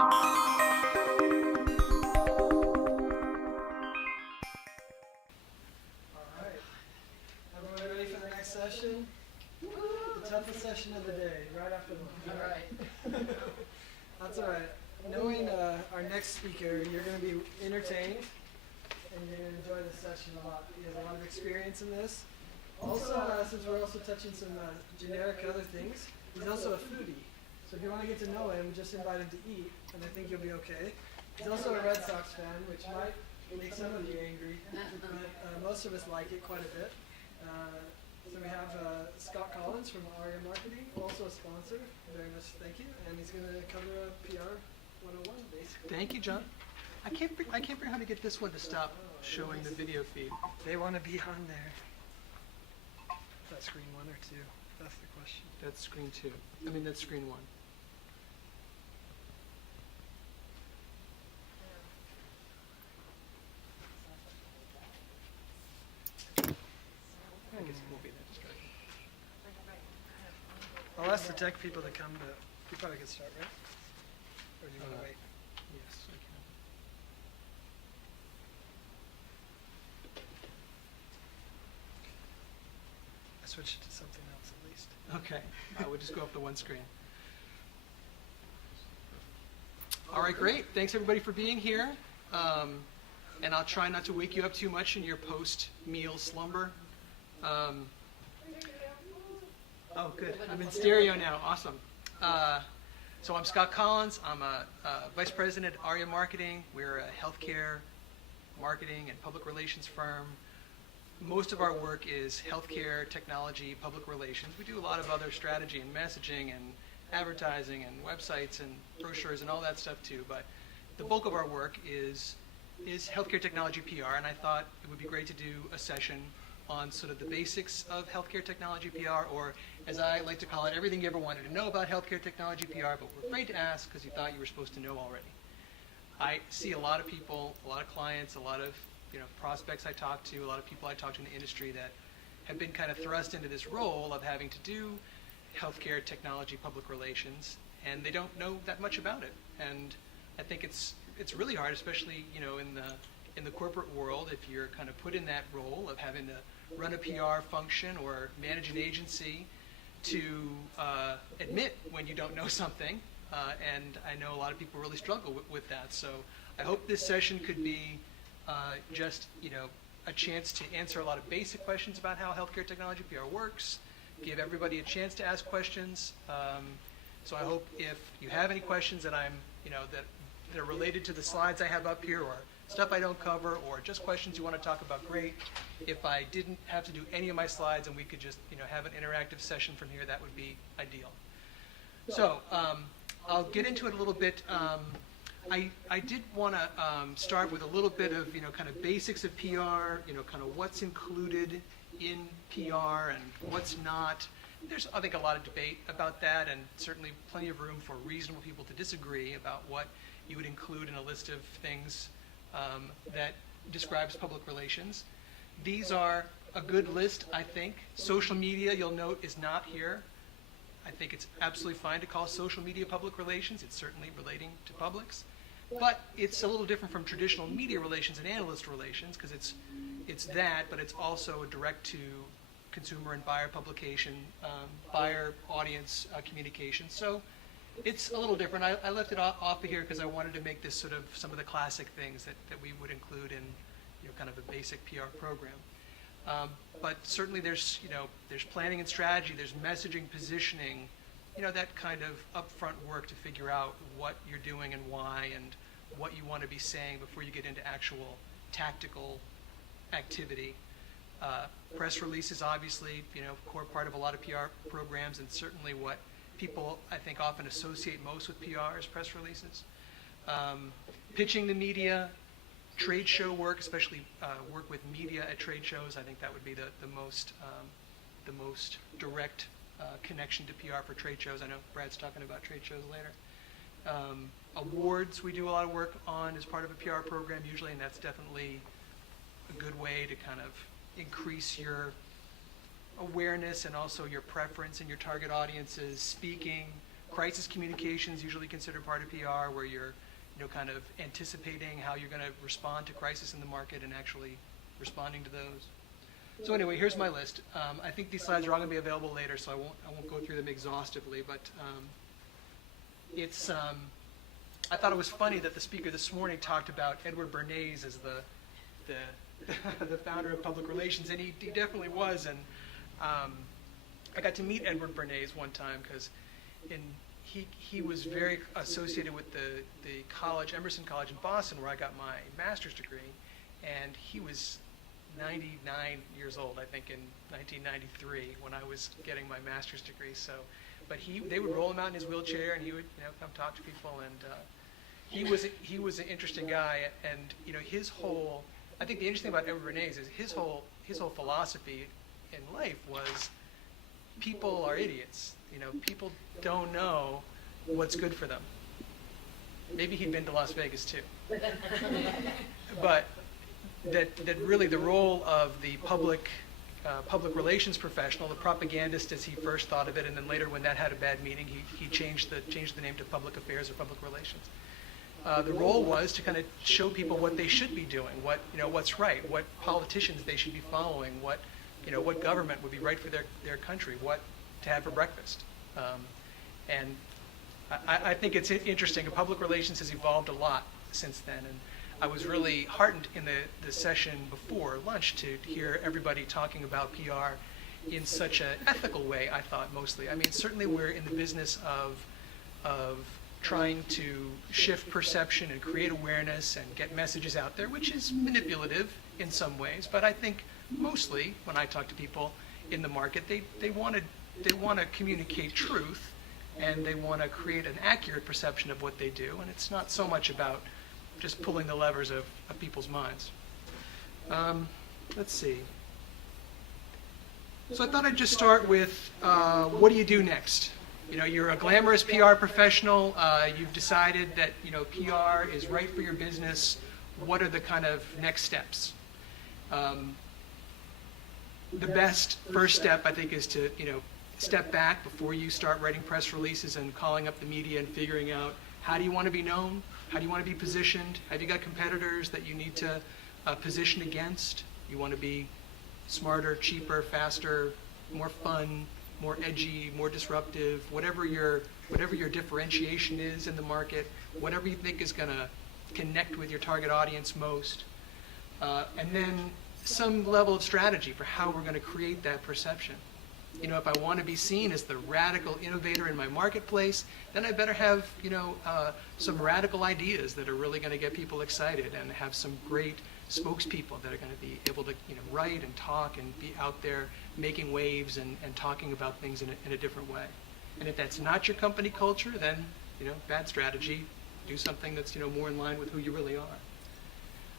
Everyone ready for the next session? The toughest session of the day, right after lunch. All right. That's all right. Knowing our next speaker, you're going to be entertained, and you're going to enjoy this session a lot. He has a lot of experience in this. Also, since we're also touching some generic other things, he's also a foodie. So if you want to get to know him, just invite him to eat, and I think you'll be okay. He's also a Red Sox fan, which might make some of you angry, but most of us like it quite a bit. So we have Scott Collins from Aria Marketing, also a sponsor. Very much thank you, and he's going to cover a PR 101, basically. Thank you, John. I can't figure out how to get this one to stop showing the video feed. They want to be on there. Is that screen 1 or 2? That's the question. That's screen 2. I mean, that's screen 1. I guess it won't be that distracting. I'll ask the tech people to come, but you probably could start, right? Or do you want to wait? Yes, I can. I switched it to something else at least. Okay, I would just go up to one screen. All right, great. Thanks everybody for being here. And I'll try not to wake you up too much in your post-meal slumber. Oh, good. I'm in stereo now. Awesome. So I'm Scott Collins. I'm a Vice President at Aria Marketing. We're a healthcare marketing and public relations firm. Most of our work is healthcare, technology, public relations. We do a lot of other strategy and messaging and advertising and websites and brochures and all that stuff too. But the bulk of our work is healthcare technology PR, and I thought it would be great to do a session on sort of the basics of healthcare technology PR, or as I like to call it, everything you ever wanted to know about healthcare technology PR, but were afraid to ask because you thought you were supposed to know already. I see a lot of people, a lot of clients, a lot of prospects I talk to, a lot of people I talk to in the industry that have been kind of thrust into this role of having to do healthcare technology public relations, and they don't know that much about it. And I think it's really hard, especially in the corporate world, if you're kind of put in that role of having to run a PR function or manage an agency, to admit when you don't know something. And I know a lot of people really struggle with that. So I hope this session could be just a chance to answer a lot of basic questions about how healthcare technology PR works, give everybody a chance to ask questions. So I hope if you have any questions that that are related to the slides I have up here, or stuff I don't cover, or just questions you want to talk about, great. If I didn't have to do any of my slides and we could just have an interactive session from here, that would be ideal. So I'll get into it a little bit. I did want to start with a little bit of kind of basics of PR, kind of what's included in PR and what's not. There's, I think, a lot of debate about that, and certainly plenty of room for reasonable people to disagree about what you would include in a list of things that describes public relations. These are a good list, I think. Social media, you'll note, is not here. I think it's absolutely fine to call social media public relations. It's certainly relating to publics. But it's a little different from traditional media relations and analyst relations, because it's that, but it's also a direct-to-consumer and buyer publication, buyer audience communication. So it's a little different. I left it off of here because I wanted to make this sort of some of the classic things that we would include in kind of a basic PR program. But certainly there's planning and strategy, there's messaging, positioning, that kind of upfront work to figure out what you're doing and why, and what you want to be saying before you get into actual tactical activity. Press releases, obviously, core part of a lot of PR programs, and certainly what people, I think, often associate most with PR is press releases. Pitching the media, trade show work, especially work with media at trade shows. I think that would be the most direct connection to PR for trade shows. I know Brad's talking about trade shows later. Awards, we do a lot of work on as part of a PR program usually, and that's definitely a good way to kind of increase your awareness and also your preference and your target audiences. Speaking, Crisis communication is usually considered part of PR, where you're, kind of anticipating how you're going to respond to crisis in the market and actually responding to those. So anyway, here's my list. I think these slides are all going to be available later, so I won't go through them exhaustively. But I thought it was funny that the speaker this morning talked about Edward Bernays as the the founder of public relations, and he definitely was. And I got to meet Edward Bernays one time because he was very associated with the college, Emerson College in Boston, where I got my master's degree, and he was 99 years old, I think, in 1993 when I was getting my master's degree. So, but they would roll him out in his wheelchair, and he would come talk to people, and he was an interesting guy, and his whole, I think the interesting thing about Edward Bernays is his whole philosophy in life was people are idiots. People don't know what's good for them. Maybe he'd been to Las Vegas too. But that really the role of the public relations professional, the propagandist as he first thought of it, and then later when that had a bad meaning, he changed the name to public affairs or public relations. The role was to kind of show people what they should be doing, what's right, what politicians they should be following, what government would be right for their country, what to have for breakfast. And I think it's interesting. Public relations has evolved a lot since then, and I was really heartened in the session before lunch to hear everybody talking about PR in such an ethical way, I thought, mostly. I mean, certainly we're in the business of trying to shift perception and create awareness and get messages out there, which is manipulative in some ways, but I think mostly when I talk to people in the market, they want to communicate truth, and they want to create an accurate perception of what they do, and it's not so much about just pulling the levers of people's minds. Let's see. So I thought I'd just start with what do you do next? You're a glamorous PR professional. You've decided that PR is right for your business. What are the kind of next steps? The best first step, I think, is to step back before you start writing press releases and calling up the media and figuring out how do you want to be known, how do you want to be positioned, have you got competitors that you need to position against? You want to be smarter, cheaper, faster, more fun, more edgy, more disruptive, whatever your differentiation is in the market, whatever you think is going to connect with your target audience most, and then some level of strategy for how we're going to create that perception. If I want to be seen as the radical innovator in my marketplace, then I better have some radical ideas that are really going to get people excited, and have some great spokespeople that are going to be able to write and talk and be out there making waves and talking about things in a different way. And if that's not your company culture, then bad strategy. Do something that's more in line with who you really are.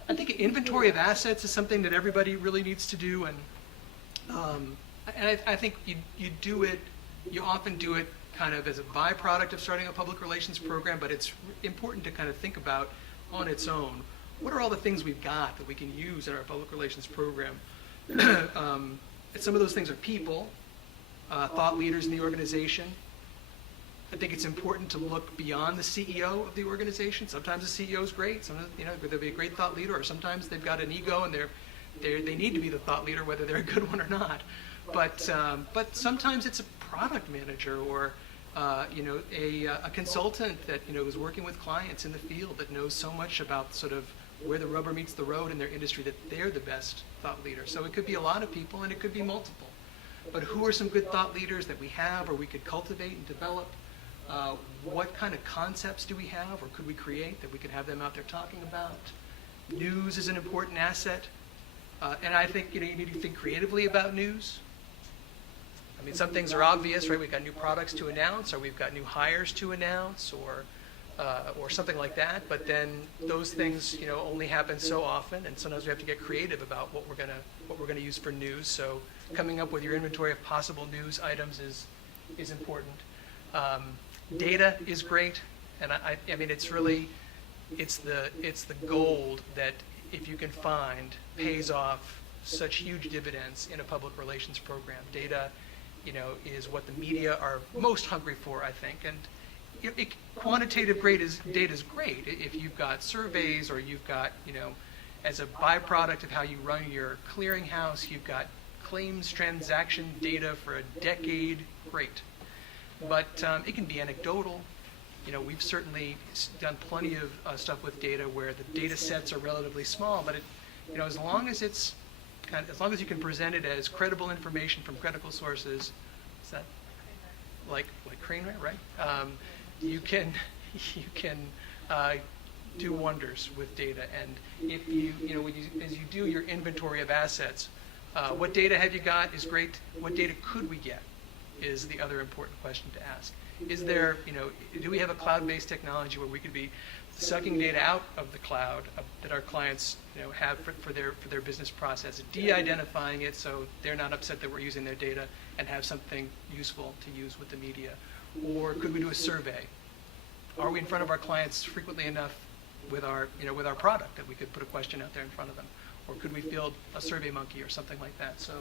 I think inventory of assets is something that everybody really needs to do, and I think you often do it kind of as a byproduct of starting a public relations program, but it's important to kind of think about on its own. What are all the things we've got that we can use in our public relations program? Some of those things are people, thought leaders in the organization. I think it's important to look beyond the CEO of the organization. Sometimes the CEO is great. Sometimes they'll be a great thought leader, or sometimes they've got an ego and they need to be the thought leader, whether they're a good one or not. But sometimes it's a product manager or a consultant that is working with clients in the field that knows so much about sort of where the rubber meets the road in their industry that they're the best thought leader. So it could be a lot of people and it could be multiple. But who are some good thought leaders that we have or we could cultivate and develop? What kind of concepts do we have or could we create that we could have them out there talking about? News is an important asset. And I think you need to think creatively about news. I mean, some things are obvious, right? We've got new products to announce, or we've got new hires to announce, or something like that. But then those things, only happen so often, and sometimes we have to get creative about what we're gonna use for news. So coming up with your inventory of possible news items is important. Data is great, and I mean, it's the gold that if you can find pays off such huge dividends in a public relations program. Data, is what the media are most hungry for, I think, quantitative data is great if you've got surveys or you've got, as a byproduct of how you run your clearinghouse, you've got claims transaction data for a decade, great. But it can be anecdotal. We've certainly done plenty of stuff with data where the data sets are relatively small, but as long as you can present it as credible information from credible sources, is that like crane rate, right? You can do wonders with data. And if as you do your inventory of assets, what data have you got is great. What data could we get is the other important question to ask. Is there, do we have a cloud-based technology where we could be sucking data out of the cloud that our clients, have for their business process, de-identifying it so they're not upset that we're using their data, and have something useful to use with the media? Or could we do a survey? Are we in front of our clients frequently enough with our product that we could put a question out there in front of them? Or could we field a survey monkey or something like that? So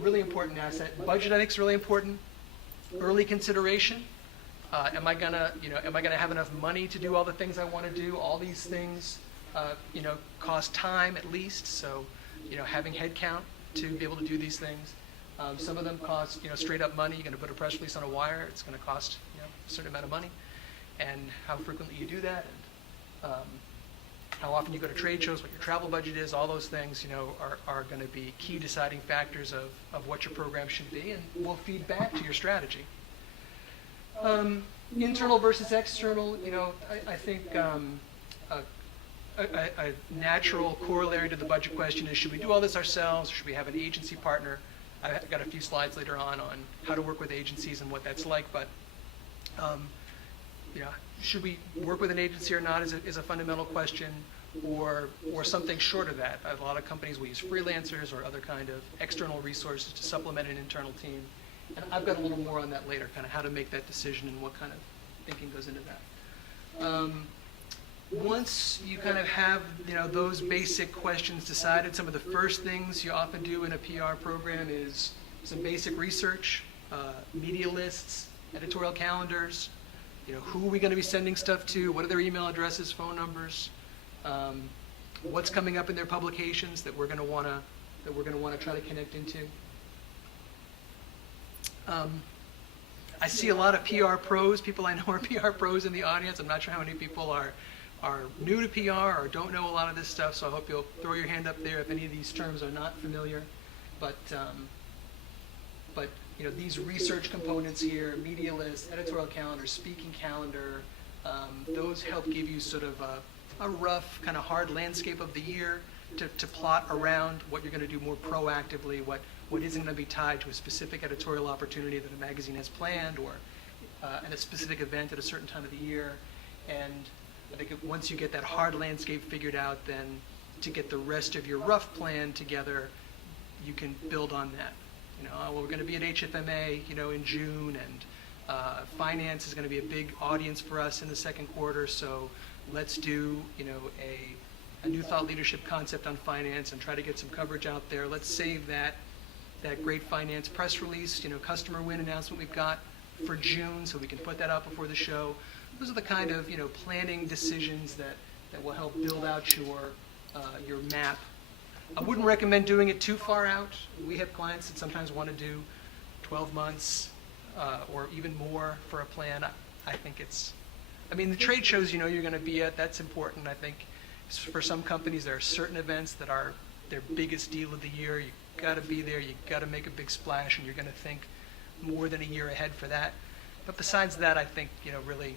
really important asset. Budget, I think, is really important. Early consideration. Am I gonna have enough money to do all the things I want to do? All these things, cost time at least. So, having headcount to be able to do these things. Some of them cost, straight up money. You're going to put a press release on a wire. It's going to cost, a certain amount of money. And how frequently you do that, and how often you go to trade shows, what your travel budget is, all those things, are going to be key deciding factors of what your program should be, and will feed back to your strategy. Internal versus external, I think a natural corollary to the budget question is, should we do all this ourselves, or should we have an agency partner? I've got a few slides later on how to work with agencies and what that's like, but should we work with an agency or not is a fundamental question, or something short of that. A lot of companies will use freelancers or other kind of external resources to supplement an internal team. And I've got a little more on that later, kind of how to make that decision and what kind of thinking goes into that. Once you kind of have those basic questions decided, some of the first things you often do in a PR program is some basic research, media lists, editorial calendars. Who are we going to be sending stuff to? What are their email addresses, phone numbers? What's coming up in their publications that we're going to want to try to connect into? I see a lot of PR pros. People I know are PR pros in the audience. I'm not sure how many people are new to PR or don't know a lot of this stuff. So I hope you'll throw your hand up there if any of these terms are not familiar. But these research components here, media list, editorial calendar, speaking calendar, those help give you sort of a rough, kind of hard landscape of the year to plot around what you're going to do more proactively, what isn't going to be tied to a specific editorial opportunity that a magazine has planned, or at a specific event at a certain time of the year. And I think once you get that hard landscape figured out, then to get the rest of your rough plan together, you can build on that. We're going to be at HITMC, in June, and finance is going to be a big audience for us in the second quarter. So let's do, a new thought leadership concept on finance and try to get some coverage out there. Let's save that great finance press release, customer win announcement we've got for June, so we can put that out before the show. Those are the kind of, planning decisions that will help build out your map. I wouldn't recommend doing it too far out. We have clients that sometimes want to do 12 months or even more for a plan. I think the trade shows you're going to be at, that's important. I think for some companies there are certain events that are their biggest deal of the year. You got to be there, you got to make a big splash, and you're going to think more than a year ahead for that. But besides that, I think, really,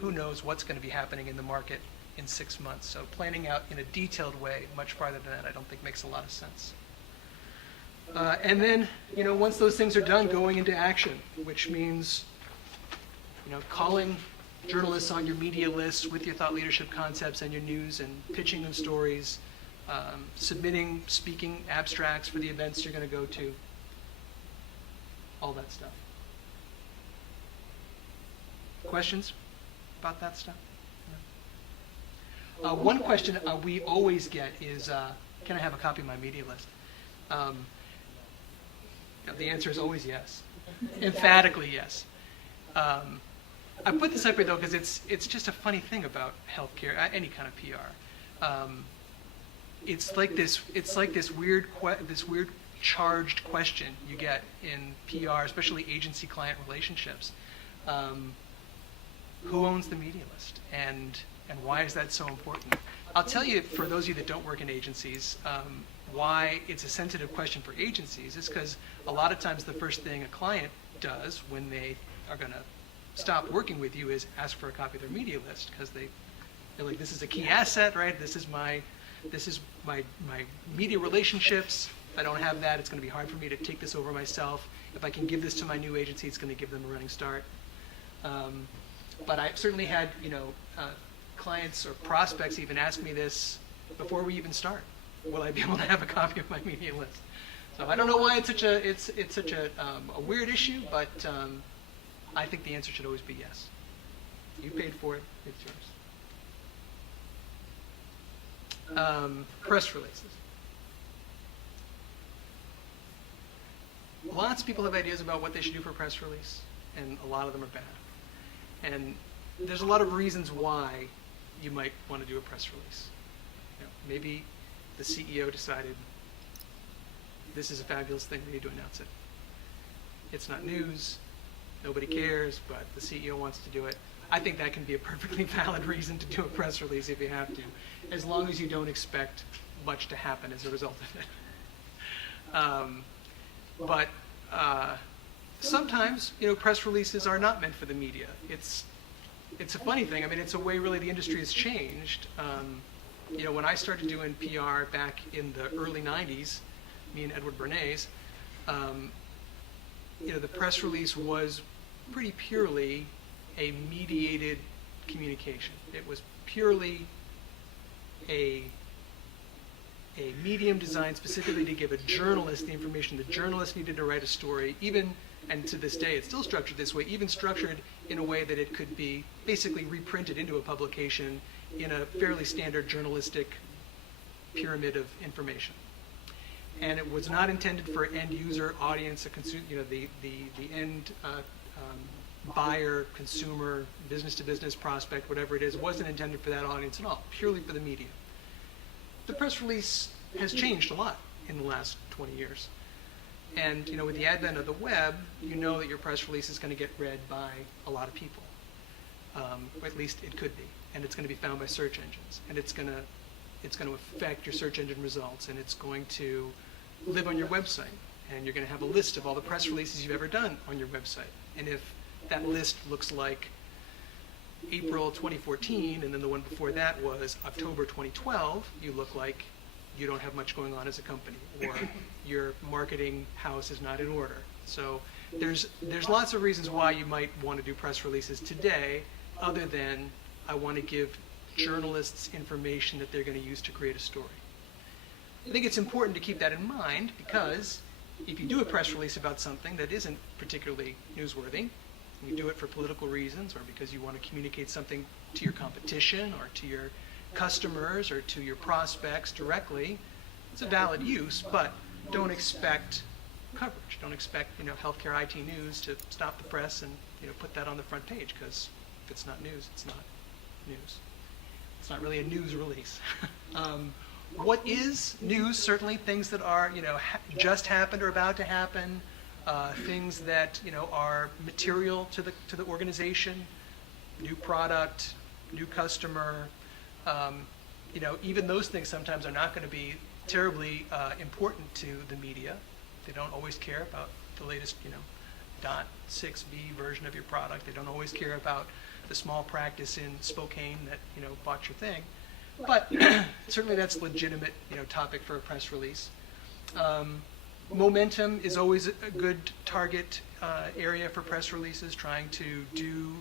who knows what's going to be happening in the market in 6 months. So planning out in a detailed way, much farther than that, I don't think makes a lot of sense. And then, once those things are done, going into action, which means, calling journalists on your media lists with your thought leadership concepts and your news and pitching them stories, submitting speaking abstracts for the events you're going to go to, all that stuff. Questions about that stuff? One question we always get is, can I have a copy of my media list? The answer is always yes. Emphatically yes. I put this up here though because it's just a funny thing about healthcare, any kind of PR. It's like this weird charged question you get in PR, especially agency client relationships. Who owns the media list, and why is that so important? I'll tell you, for those of you that don't work in agencies, why it's a sensitive question for agencies is because a lot of times the first thing a client does when they are going to stop working with you is ask for a copy of their media list, because they're like, this is a key asset, right? This is my media relationships. If I don't have that, it's going to be hard for me to take this over myself. If I can give this to my new agency, it's going to give them a running start. But I've certainly had, clients or prospects even ask me this before we even start. Will I be able to have a copy of my media list? So I don't know why it's such a weird issue, but I think the answer should always be yes. You paid for it, it's yours. Press releases. Lots of people have ideas about what they should do for a press release, and a lot of them are bad. And there's a lot of reasons why you might want to do a press release. Maybe the CEO decided this is a fabulous thing, we need to announce it. It's not news, nobody cares, but the CEO wants to do it. I think that can be a perfectly valid reason to do a press release if you have to, as long as you don't expect much to happen as a result of it. But sometimes, press releases are not meant for the media. It's a funny thing. I mean, it's a way really the industry has changed. When I started doing PR back in the early 90s, me and Edward Bernays, the press release was pretty purely a mediated communication. It was purely a medium designed specifically to give a journalist the information the journalist needed to write a story, and to this day it's still structured this way, even structured in a way that it could be basically reprinted into a publication in a fairly standard journalistic pyramid of information. And it was not intended for end user audience, the end buyer, consumer, business to business prospect, whatever it is. It wasn't intended for that audience at all, purely for the media. The press release has changed a lot in the last 20 years. And with the advent of the web, you know that your press release is going to get read by a lot of people. Or at least it could be. And it's going to be found by search engines. And it's going to affect your search engine results. And it's going to live on your website. And you're going to have a list of all the press releases you've ever done on your website. And if that list looks like April 2014, and then the one before that was October 2012, you look like you don't have much going on as a company, or your marketing house is not in order. So there's lots of reasons why you might want to do press releases today, other than I want to give journalists information that they're going to use to create a story. I think it's important to keep that in mind, because if you do a press release about something that isn't particularly newsworthy, you do it for political reasons, or because you want to communicate something to your competition or to your customers or to your prospects directly, it's a valid use, but don't expect coverage. Don't expect healthcare IT news to stop the press and put that on the front page, because if it's not news, it's not news. It's not really a news release. What is news? Certainly things that are just happened or about to happen. Things that are material to the organization, new product, new customer. Even those things sometimes are not going to be terribly important to the media. They don't always care about the latest .6b version of your product. They don't always care about the small practice in Spokane that bought your thing. But certainly that's a legitimate topic for a press release. Momentum is always a good target area for press releases, trying to do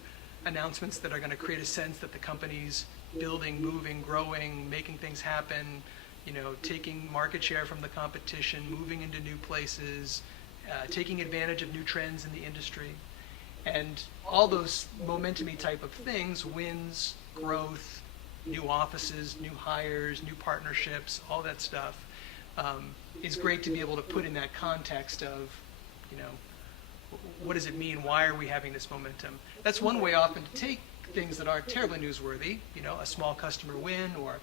announcements that are going to create a sense that the company's building, moving, growing, making things happen, taking market share from the competition, moving into new places, taking advantage of new trends in the industry. And all those momentum-y type of things, wins, growth, new offices, new hires, new partnerships, all that stuff, is great to be able to put in that context of, what does it mean? Why are we having this momentum? That's one way often to take things that aren't terribly newsworthy, a small customer win, or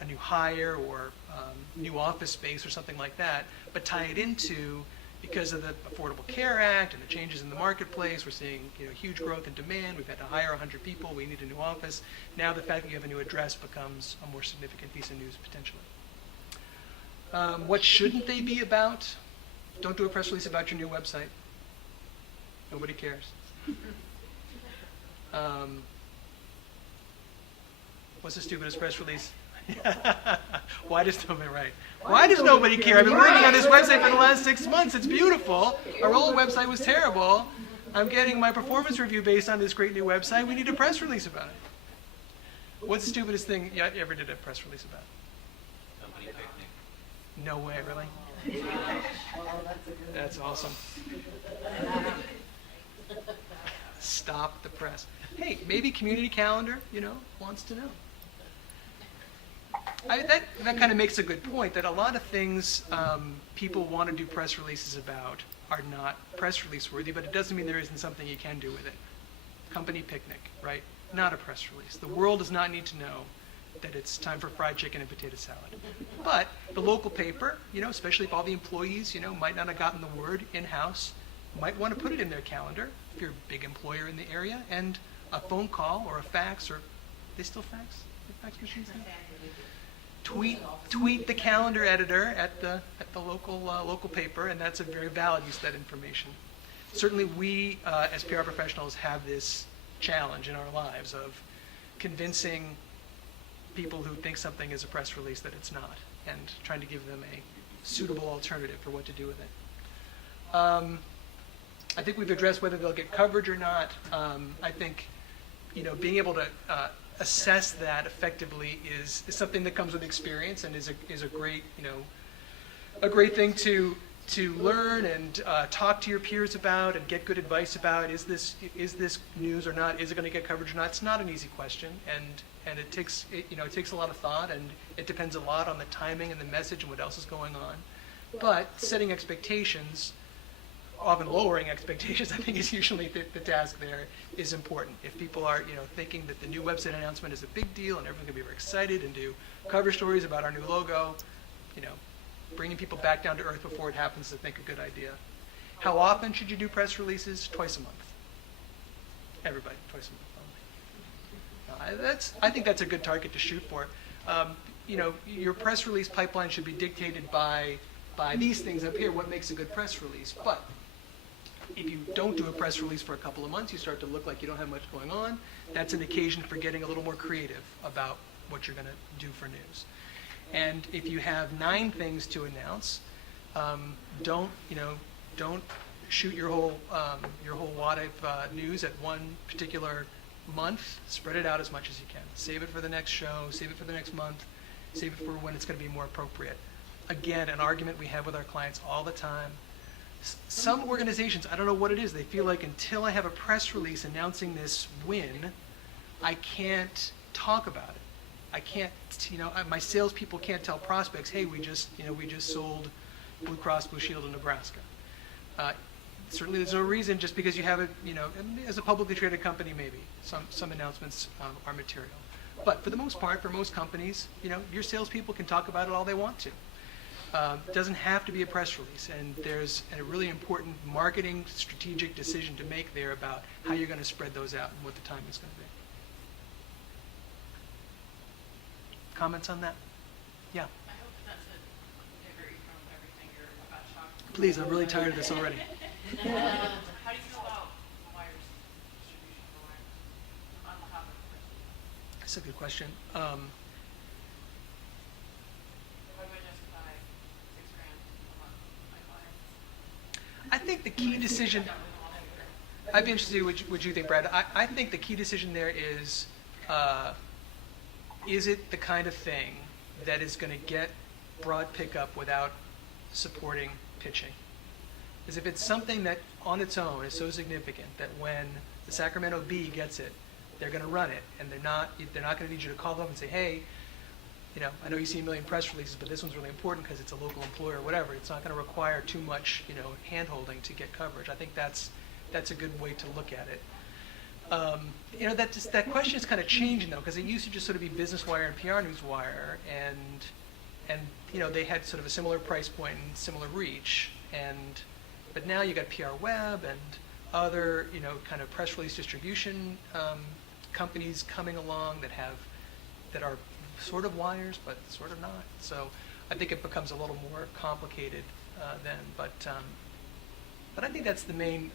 a new hire, or new office space or something like that, but tie it into, because of the Affordable Care Act and the changes in the marketplace, we're seeing huge growth in demand. We've had to hire 100 people. We need a new office. Now the fact that you have a new address becomes a more significant piece of news potentially. What shouldn't they be about? Don't do a press release about your new website. Nobody cares. What's the stupidest press release? Why does nobody care? I've been working on this website for the last 6 months. It's beautiful. Our old website was terrible. I'm getting my performance review based on this great new website. We need a press release about it. What's the stupidest thing you ever did a press release about? Company picnic. No way, really? That's awesome. Stop the press. Hey, maybe community calendar, wants to know. That kind of makes a good point, that a lot of things people want to do press releases about are not press release worthy, but it doesn't mean there isn't something you can do with it. Company picnic, right? Not a press release. The world does not need to know that it's time for fried chicken and potato salad. But the local paper, especially if all the employees, might not have gotten the word in-house, might want to put it in their calendar if you're a big employer in the area, and a phone call or a fax, or they still fax? The fax machines now? Tweet the calendar editor at the local paper, and that's a very valid use of that information. Certainly we, as PR professionals, have this challenge in our lives of convincing people who think something is a press release that it's not, and trying to give them a suitable alternative for what to do with it. I think we've addressed whether they'll get coverage or not. I think, being able to assess that effectively is something that comes with experience, and is a great, a great thing to learn and talk to your peers about and get good advice about. Is this news or not? Is it going to get coverage or not? It's not an easy question, and it takes a lot of thought, and it depends a lot on the timing and the message and what else is going on. But setting expectations, often lowering expectations, I think is usually the task there, is important. If people are thinking that the new website announcement is a big deal and everyone's going to be very excited and do cover stories about our new logo, bringing people back down to earth before it happens is, I think, a good idea. How often should you do press releases? Twice a month. Everybody, twice a month. I think that's a good target to shoot for. Your press release pipeline should be dictated by these things up here, what makes a good press release. But if you don't do a press release for a couple of months, you start to look like you don't have much going on. That's an occasion for getting a little more creative about what you're going to do for news. And if you have 9 things to announce, don't shoot your whole wad of news at one particular month. Spread it out as much as you can. Save it for the next show. Save it for the next month. Save it for when it's going to be more appropriate. Again, an argument we have with our clients all the time. Some organizations, I don't know what it is, they feel like until I have a press release announcing this win, I can't talk about it. I can't, my salespeople can't tell prospects, hey, we just sold Blue Cross Blue Shield in Nebraska. Certainly there's no reason, just because you have it, as a publicly traded company, maybe some announcements are material. But for the most part, for most companies, your salespeople can talk about it all they want to. It doesn't have to be a press release, and there's a really important marketing strategic decision to make there about how you're going to spread those out and what the time is going to be. Comments on that? Yeah. I hope that's a delivery from everything you're about to talk about. Please, I'm really tired of this already. How do you feel about the wires distribution of the wires on top of the That's a good question. How do I justify $6,000 a month on wires? I think the key decision, I'd be interested in what you think, Brad. I think the key decision there is it the kind of thing that is going to get broad pickup without supporting pitching? Because if it's something that on its own is so significant that when the Sacramento Bee gets it, they're going to run it, and they're not going to need you to call them and say, hey, I know you see a million press releases, but this one's really important because it's a local employer or whatever. It's not going to require too much, hand-holding to get coverage. I think that's a good way to look at it. That question is kind of changing though, because it used to just sort of be Business Wire and PR News Wire, and they had sort of a similar price point and similar reach, but now you got PR Web and other kind of press release distribution companies coming along that are sort of wires but sort of not. So I think it becomes a little more complicated then, but I think that's the main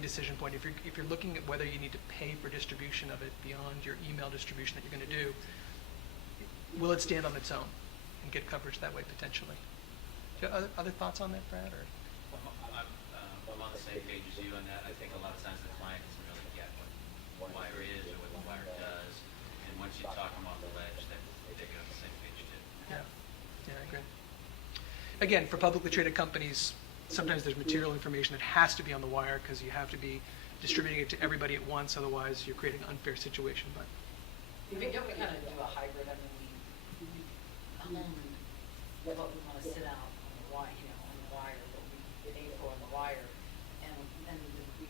decision point. If you're looking at whether you need to pay for distribution of it beyond your email distribution that you're going to do, will it stand on its own and get coverage that way potentially? Do you have other thoughts on that, Brad? Or? I'm on the same page as you on that. I think a lot of times the client doesn't really get what wire is or what the wire does, and once you talk them off the ledge, then they get on the same page too. Yeah, I agree. Again, for publicly traded companies, sometimes there's material information that has to be on the wire because you have to be distributing it to everybody at once, otherwise you're creating an unfair situation. But We kind of do a hybrid. I mean, we own what we want to sit out on the wire, on the wire, what we pay for on the wire, and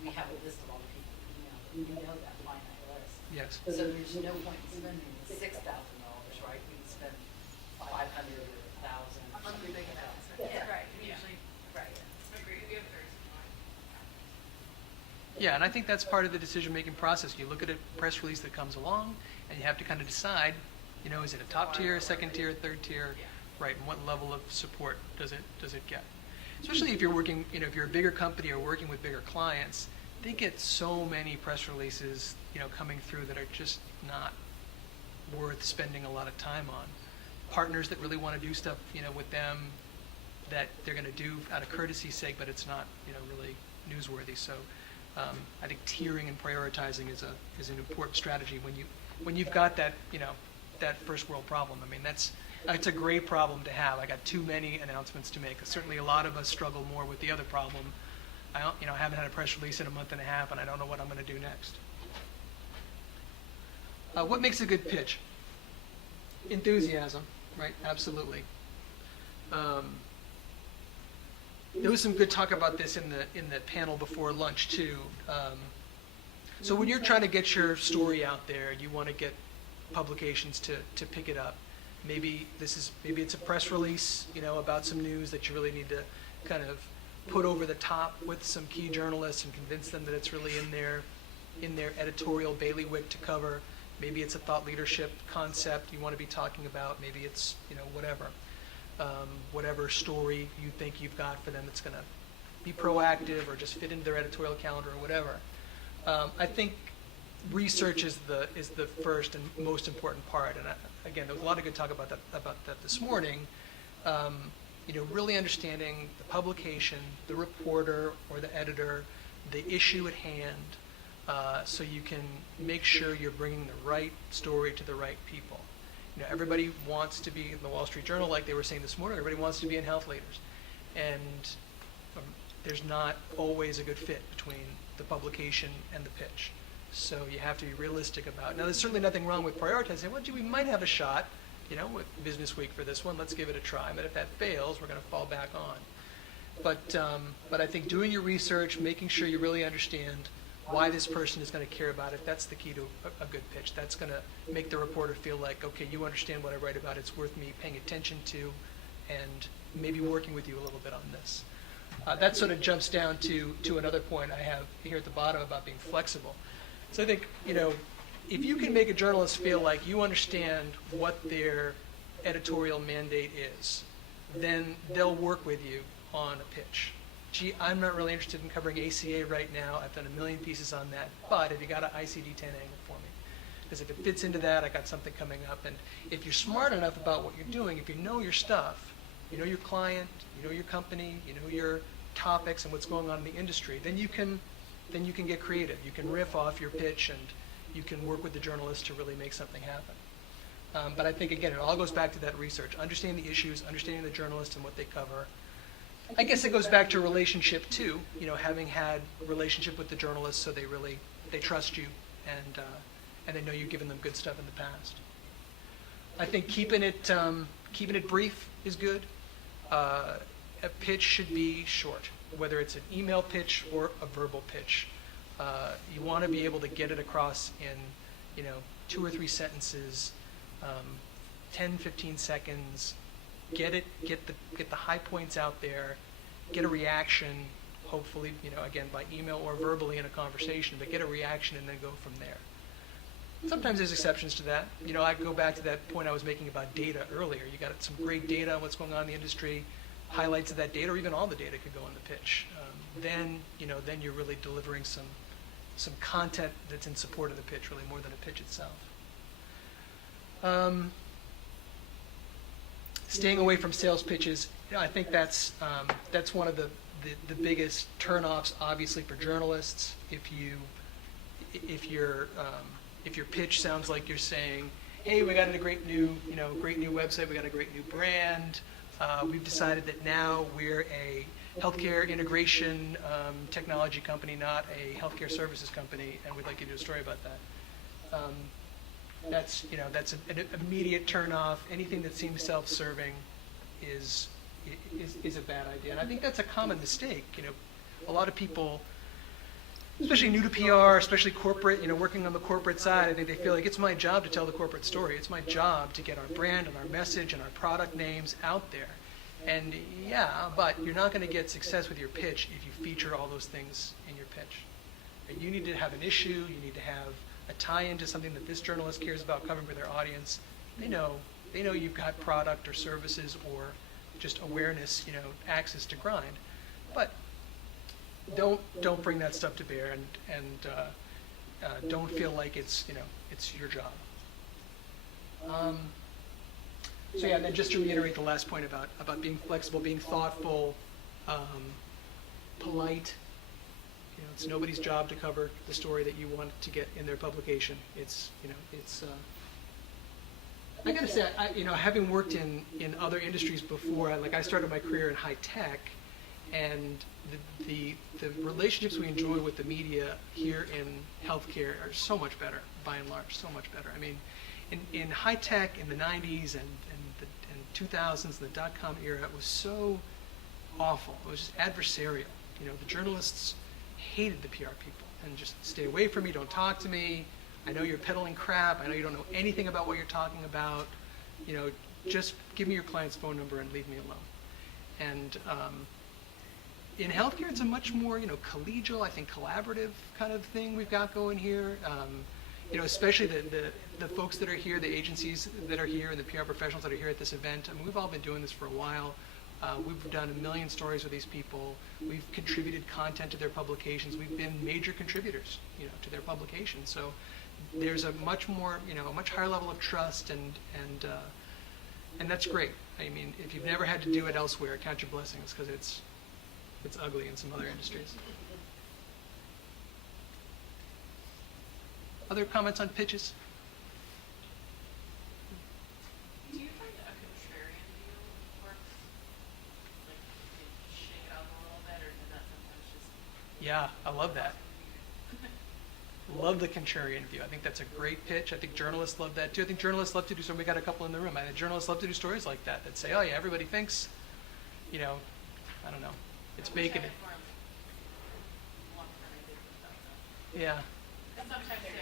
we have a list of all the people we email. We know that finite list. yes. So there's no point in spending $6,000, right? We can spend 500 or 1,000. On the big events. Yeah. Right, Yeah. usually, right. Agree, we have a very similar. Yeah, and I think that's part of the decision-making process. You look at a press release that comes along, and you have to kind of decide, is it a top tier, second tier, third tier, right? And what level of support does it get? Especially if you're working, if you're a bigger company or working with bigger clients, they get so many press releases, coming through that are just not worth spending a lot of time on. Partners that really want to do stuff, with them that they're going to do out of courtesy's sake, but it's not, really newsworthy. So I think tiering and prioritizing is an important strategy when you've got that, that first world problem. I mean, that's a great problem to have. I got too many announcements to make. Certainly a lot of us struggle more with the other problem. I haven't had a press release in a month and a half, and I don't know what I'm going to do next. What makes a good pitch? Enthusiasm, right? Absolutely. There was some good talk about this in the panel before lunch too. So when you're trying to get your story out there, you want to get publications to pick it up. Maybe it's a press release, about some news that you really need to kind of put over the top with some key journalists and convince them that it's really in their editorial bailiwick to cover. Maybe it's a thought leadership concept you want to be talking about. Maybe it's whatever story you think you've got for them that's going to be proactive or just fit into their editorial calendar or whatever. I think research is the first and most important part. And again, there was a lot of good talk about that this morning. Really understanding the publication, the reporter or the editor, the issue at hand, so you can make sure you're bringing the right story to the right people. Everybody wants to be in the Wall Street Journal, like they were saying this morning. Everybody wants to be in Health Leaders, and there's not always a good fit between the publication and the pitch. So you have to be realistic about. Now, there's certainly nothing wrong with prioritizing. Well, gee, we might have a shot, with Business Week for this one. Let's give it a try. But if that fails, we're going to fall back on. But I think doing your research, making sure you really understand why this person is going to care about it, that's the key to a good pitch. That's going to make the reporter feel like, okay, you understand what I write about. It's worth me paying attention to and maybe working with you a little bit on this. That sort of jumps down to another point I have here at the bottom about being flexible. So I think, if you can make a journalist feel like you understand what their editorial mandate is, then they'll work with you on a pitch. Gee, I'm not really interested in covering ACA right now. I've done a million pieces on that. But have you got an ICD-10 angle for me? Because if it fits into that, I got something coming up. And if you're smart enough about what you're doing, if you know your stuff, you know your client, you know your company, you know your topics and what's going on in the industry, then you can get creative. You can riff off your pitch and you can work with the journalist to really make something happen. But I think, again, it all goes back to that research. Understanding the issues, understanding the journalist and what they cover. I guess it goes back to relationship too, having had a relationship with the journalists so they trust you and they know you've given them good stuff in the past. I think keeping it brief is good. A pitch should be short, whether it's an email pitch or a verbal pitch. You want to be able to get it across in 2 or 3 sentences, 10, 15 seconds. Get the high points out there. Get a reaction, hopefully, again, by email or verbally in a conversation, but get a reaction and then go from there. Sometimes there's exceptions to that. I go back to that point I was making about data earlier. You got some great data on what's going on in the industry, highlights of that data, or even all the data could go in the pitch. Then you're really delivering some content that's in support of the pitch, really more than a pitch itself. Staying away from sales pitches, I think that's one of the biggest turnoffs, obviously, for journalists. If your pitch sounds like you're saying, "Hey, we got a great new website, we got a great new brand. We've decided that now we're a healthcare integration technology company, not a healthcare services company, and we'd like you to do a story about that." That's an immediate turnoff. Anything that seems self-serving is a bad idea, and I think that's a common mistake. A lot of people, especially new to PR, especially corporate, working on the corporate side, I think they feel like it's my job to tell the corporate story. It's my job to get our brand and our message and our product names out there. And yeah, but you're not going to get success with your pitch if you feature all those things in your pitch. You need to have an issue. You need to have a tie-in to something that this journalist cares about covering for their audience. They know you've got product or services or just awareness, access to grind. But don't bring that stuff to bear, and don't feel like it's your job. So yeah, and then just to reiterate the last point about being flexible, being thoughtful, polite. It's nobody's job to cover the story that you want to get in their publication. I gotta say, having worked in other industries before, I started my career in high tech, and the relationships we enjoy with the media here in healthcare are so much better, by and large, so much better. I mean, in high tech in the 90s and the 2000s, and the dot-com era, it was so awful. It was just adversarial. The journalists hated the PR people and just stay away from me, don't talk to me. I know you're peddling crap. I know you don't know anything about what you're talking about. Just give me your client's phone number and leave me alone. And in healthcare, it's a much more, collegial, I think, collaborative kind of thing we've got going here. Especially the folks that are here, the agencies that are here, and the PR professionals that are here at this event. I mean, we've all been doing this for a while. We've done 1 million stories with these people. We've contributed content to their publications. We've been major contributors, to their publications. So there's a much more, a much higher level of trust, and that's great. I mean, if you've never had to do it elsewhere, count your blessings, because it's ugly in some other industries. Other comments on pitches? Do you find a contrarian view works? Like, you shake it up a little bit, or does that sometimes just... Yeah, I love that. Love the contrarian view. I think that's a great pitch. I think journalists love that too. I think journalists love to do, so we got a couple in the room. I think journalists love to do stories like that say, oh yeah, everybody thinks, I don't know, it's bacon. Yeah. And sometimes they're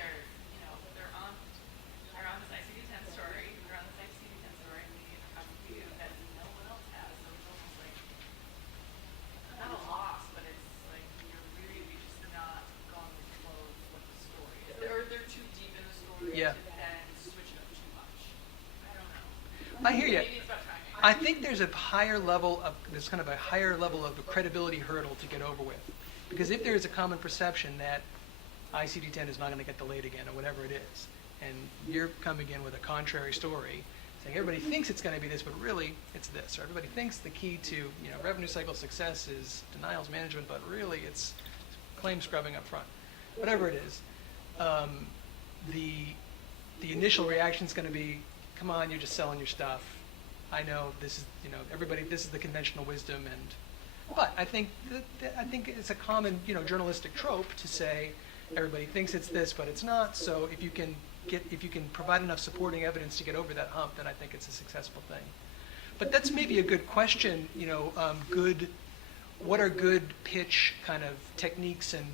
on this ICD-10 story, they're on this ICD-10 story, and they have a view that no one else has. So it's almost like, not a loss, but it's like you're really just not going with the flow of what the story is. Or they're too deep in the story Yeah. to then switch it up too much. I don't know. I hear you. Maybe it's about timing. I think there's a higher level of a credibility hurdle to get over with, because if there is a common perception that ICD-10 is not going to get delayed again, or whatever it is, and you're coming in with a contrary story, saying everybody thinks it's going to be this, but really it's this, or everybody thinks the key to revenue cycle success is denials management, but really it's claim scrubbing up front. Whatever it is, the initial reaction is going to be, come on, you're just selling your stuff. I know this is, everybody, this is the conventional wisdom, but I think it's a common, journalistic trope to say everybody thinks it's this, but it's not. So if you can if you can provide enough supporting evidence to get over that hump, then I think it's a successful thing. But that's maybe a good question, what are good pitch kind of techniques and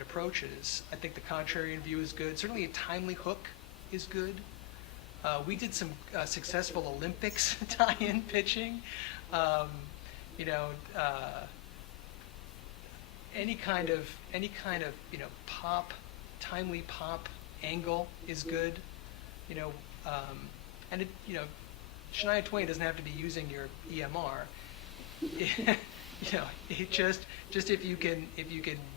approaches? I think the contrarian view is good. Certainly a timely hook is good. We did some successful Olympics tie-in pitching. Any kind of timely pop angle is good. Shania Twain doesn't have to be using your EMR. It just if you can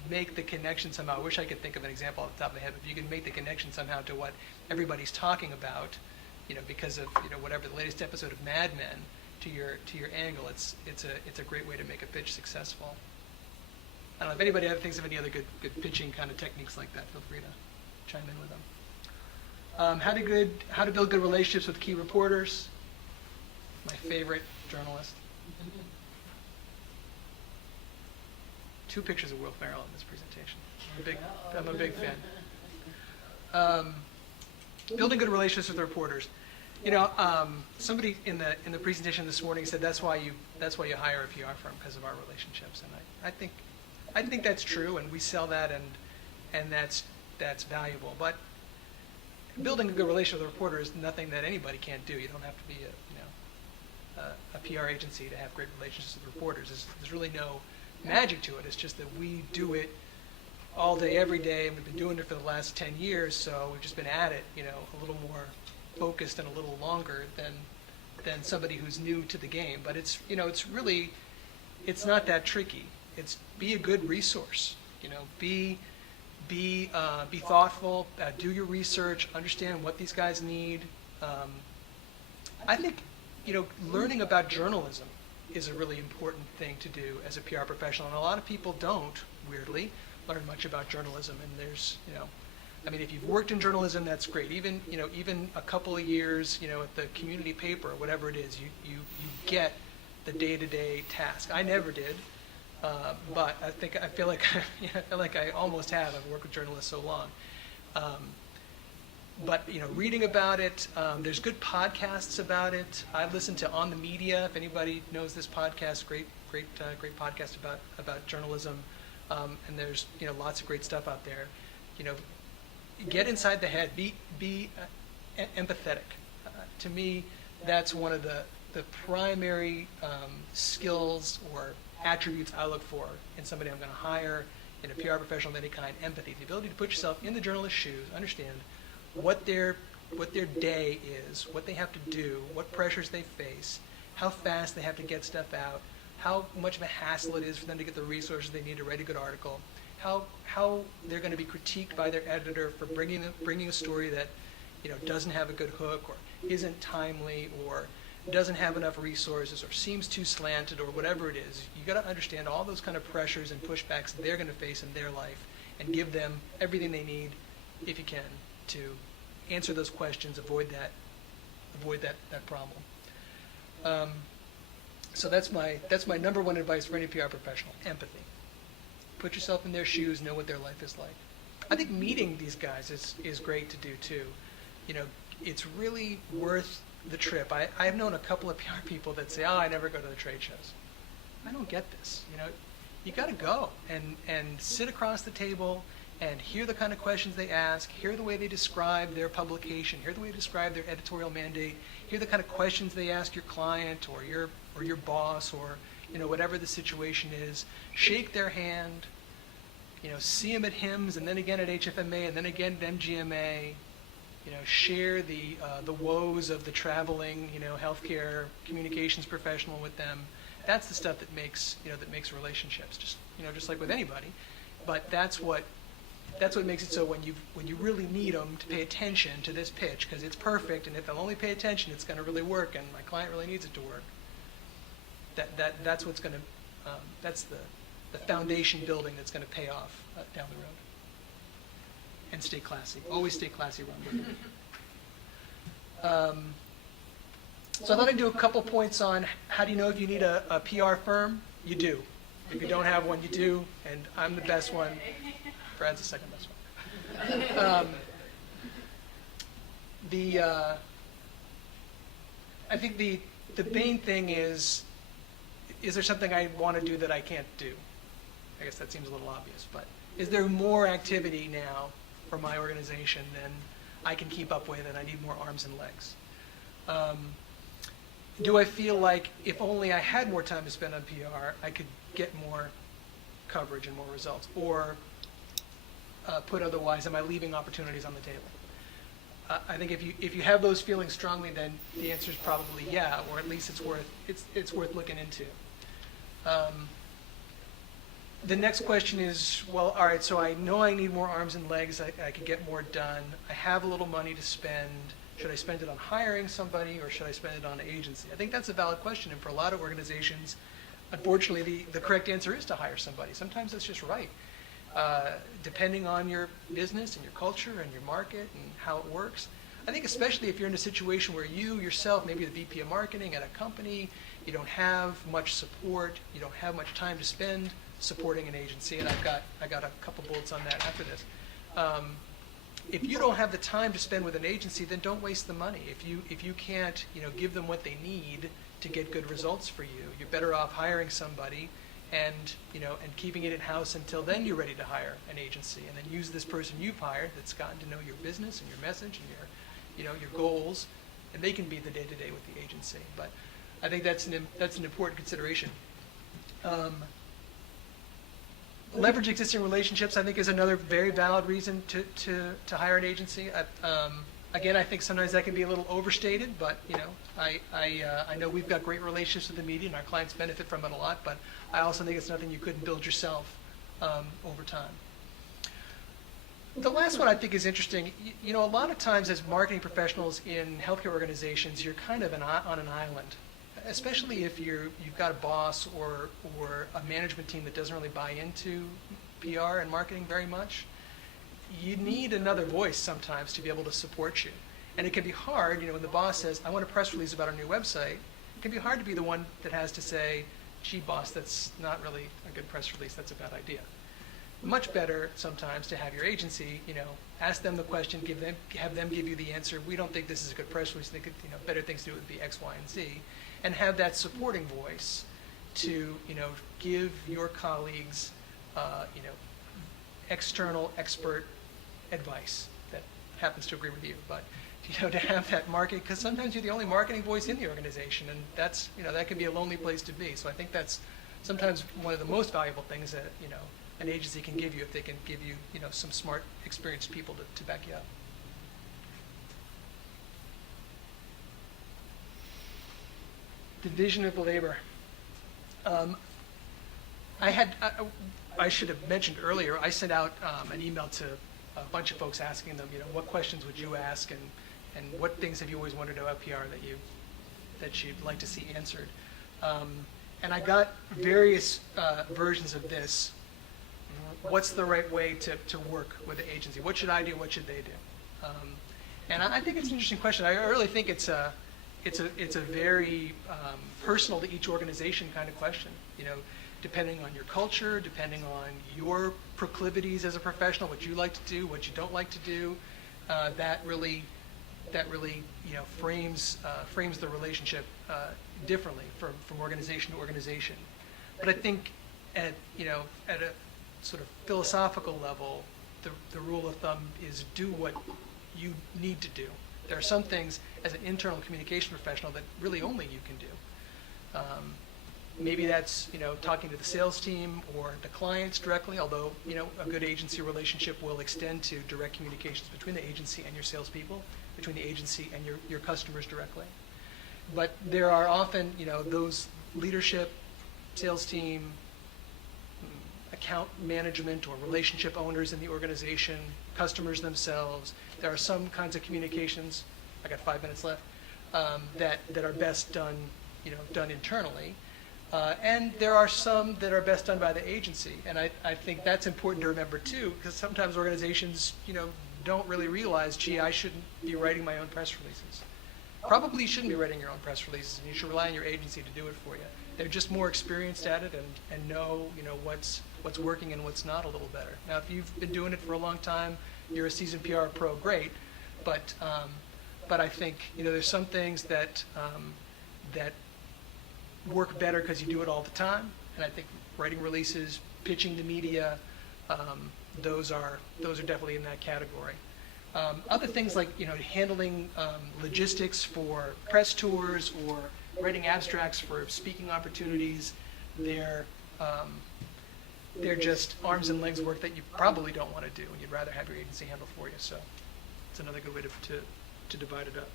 make the connection somehow. I wish I could think of an example off the top of my head. But if you can make the connection somehow to what everybody's talking about, because of whatever the latest episode of Mad Men, to your angle, it's a great way to make a pitch successful. I don't know if anybody thinks of any other good pitching kind of techniques like that. Feel free to chime in with them. How to build good relationships with key reporters. My favorite journalist. 2 pictures of Will Ferrell in this presentation. I'm a big fan. Building good relationships with reporters. Somebody in the presentation this morning said that's why you hire a PR firm, because of our relationships, and I think that's true, and we sell that, and that's valuable. But building a good relationship with a reporter is nothing that anybody can't do. You don't have to be a PR agency to have great relationships with reporters. There's really no magic to it. It's just that we do it all day, every day, and we've been doing it for the last 10 years, so we've just been at it, a little more focused and a little longer than somebody who's new to the game. But it's not that tricky. It's be a good resource. Be thoughtful. Do your research. Understand what these guys need. I think learning about journalism is a really important thing to do as a PR professional, and a lot of people don't, weirdly, learn much about journalism. And there's, if you've worked in journalism, that's great. Even a couple of years, at the community paper or whatever it is, you get the day-to-day task. I never did, but I feel like I almost have. I've worked with journalists so long. But reading about it, there's good podcasts about it. I've listened to On the Media. If anybody knows this podcast, great podcast about journalism. And there's lots of great stuff out there. Get inside the head. Be empathetic. To me, that's one of the primary skills or attributes I look for in somebody I'm going to hire, in a PR professional of any kind. Empathy, the ability to put yourself in the journalist's shoes, understand what their day is, what they have to do, what pressures they face, how fast they have to get stuff out, how much of a hassle it is for them to get the resources they need to write a good article, how they're going to be critiqued by their editor for bringing a story that doesn't have a good hook or isn't timely or doesn't have enough resources or seems too slanted or whatever it is. You got to understand all those kind of pressures and pushbacks they're going to face in their life and give them everything they need, if you can, to answer those questions, avoid that problem. So that's my number one advice for any PR professional: empathy. Put yourself in their shoes, know what their life is like. I think meeting these guys is great to do too. It's really worth the trip. I've known a couple of PR people that say, I never go to the trade shows. I don't get this. You got to go and sit across the table and hear the kind of questions they ask, hear the way they describe their publication, hear the way they describe their editorial mandate, hear the kind of questions they ask your client or your boss or whatever the situation is. Shake their hand, see them at HIMSS and then again at HFMA and then again at MGMA. Share the woes of the traveling healthcare communications professional with them. That's the stuff that makes relationships. Just like with anybody, but that's what makes it so when you really need them to pay attention to this pitch, because it's perfect, and if they'll only pay attention, it's going to really work, and my client really needs it to work. That's what's going to that's the foundation building that's going to pay off down the road. And stay classy. Always stay classy around the So I thought I'd do a couple points on how do you know if you need a PR firm? You do. If you don't have one, you do, and I'm the best one. Brad's the second best one. I think the main thing is there something I want to do that I can't do? I guess that seems a little obvious, but is there more activity now for my organization than I can keep up with, and I need more arms and legs? Do I feel like if only I had more time to spend on PR, I could get more coverage and more results? Or put otherwise, am I leaving opportunities on the table? I think if you have those feelings strongly, then the answer is probably yeah, or at least it's worth looking into. The next question is, well, all right, so I know I need more arms and legs. I could get more done. I have a little money to spend. Should I spend it on hiring somebody, or should I spend it on an agency? I think that's a valid question, and for a lot of organizations, unfortunately, the correct answer is to hire somebody. Sometimes that's just right. Depending on your business and your culture and your market and how it works. I think especially if you're in a situation where you yourself, maybe the VP of marketing at a company, you don't have much support, you don't have much time to spend supporting an agency, and I got a couple bullets on that after this. If you don't have the time to spend with an agency, then don't waste the money. If you can't, give them what they need to get good results for you, you're better off hiring somebody and keeping it in-house until then you're ready to hire an agency, and then use this person you've hired that's gotten to know your business and your message and your goals, and they can be the day-to-day with the agency. But I think that's an important consideration. Leverage existing relationships, I think, is another very valid reason to hire an agency. Again, I think sometimes that can be a little overstated, but I know we've got great relationships with the media, and our clients benefit from it a lot. But I also think it's nothing you couldn't build yourself over time. The last one I think is interesting. A lot of times as marketing professionals in healthcare organizations, you're kind of on an island, especially if you've got a boss or a management team that doesn't really buy into PR and marketing very much. You need another voice sometimes to be able to support you. And it can be hard, when the boss says, I want a press release about our new website, it can be hard to be the one that has to say, gee, boss, that's not really a good press release, that's a bad idea. Much better sometimes to have your agency, ask them the question, have them give you the answer. We don't think this is a good press release. They could, better things to do would be X, Y, and Z, and have that supporting voice to, give your colleagues, external expert advice that happens to agree with you. But, to have that marketing, because sometimes you're the only marketing voice in the organization, and that's, that can be a lonely place to be. So I think that's sometimes one of the most valuable things that, an agency can give you, if they can give you, some smart, experienced people to back you up. Division of labor. I should have mentioned earlier, I sent out an email to a bunch of folks asking them, what questions would you ask, and what things have you always wondered about PR that you'd like to see answered. And I got various versions of this. What's the right way to work with the agency? What should I do? What should they do? And I think it's an interesting question. I really think it's a very personal to each organization kind of question. Depending on your culture, depending on your proclivities as a professional, what you like to do, what you don't like to do, that really frames the relationship differently from organization to organization. But I think at a sort of philosophical level, the rule of thumb is do what you need to do. There are some things as an internal communication professional that really only you can do. Maybe that's talking to the sales team or the clients directly, although a good agency relationship will extend to direct communications between the agency and your salespeople, between the agency and your customers directly. But there are often those leadership, sales team, account management or relationship owners in the organization, customers themselves. There are some kinds of communications, I got 5 minutes left, that are best done internally. And there are some that are best done by the agency. And I think that's important to remember too, because sometimes organizations, don't really realize, gee, I shouldn't be writing my own press releases. Probably you shouldn't be writing your own press releases, and you should rely on your agency to do it for you. They're just more experienced at it and know, what's working and what's not a little better. Now, if you've been doing it for a long time, you're a seasoned PR pro, great. But but I think, there's some things that that work better because you do it all the time. And I think writing releases, pitching to media, those are definitely in that category. Other things like handling logistics for press tours or writing abstracts for speaking opportunities, they're just arms and legs work that you probably don't want to do, and you'd rather have your agency handle for you. So it's another good way to divide it up.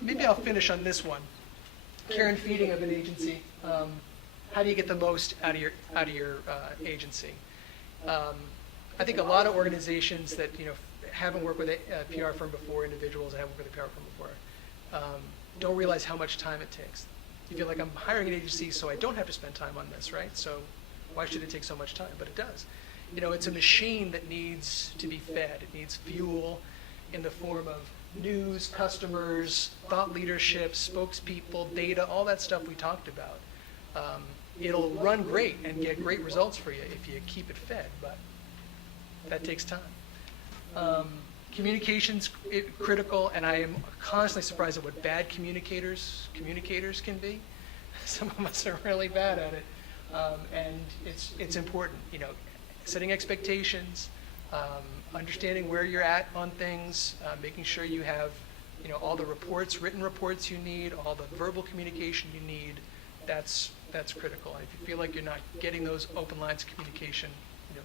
Maybe I'll finish on this one. Care and feeding of an agency. How do you get the most out of your agency? I think a lot of organizations that haven't worked with a PR firm before, individuals that haven't worked with a PR firm before, don't realize how much time it takes. You feel like I'm hiring an agency so I don't have to spend time on this, right? So why should it take so much time? But it does. It's a machine that needs to be fed. It needs fuel in the form of news, customers, thought leadership, spokespeople, data, all that stuff we talked about. It'll run great and get great results for you if you keep it fed, but that takes time. Communication's critical, and I am constantly surprised at what bad communicators can be. Some of us are really bad at it, and it's important. Setting expectations, understanding where you're at on things, making sure you have all the reports, written reports you need, all the verbal communication you need. That's critical. And if you feel like you're not getting those open lines of communication,